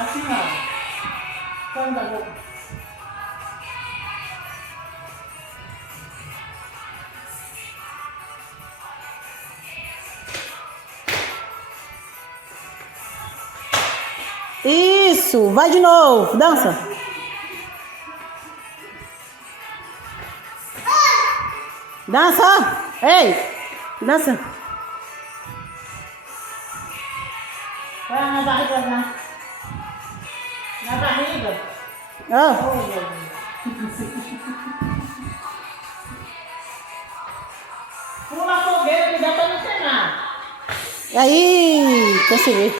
Assim, ó. Quando a boca. Isso, vai de novo, dança. Dança, ei, dança. Vai na barriga, né? Na barriga. Oh. Oh, meu Deus. Pula a fogueira que dá pra não queimar. Aí, consegui.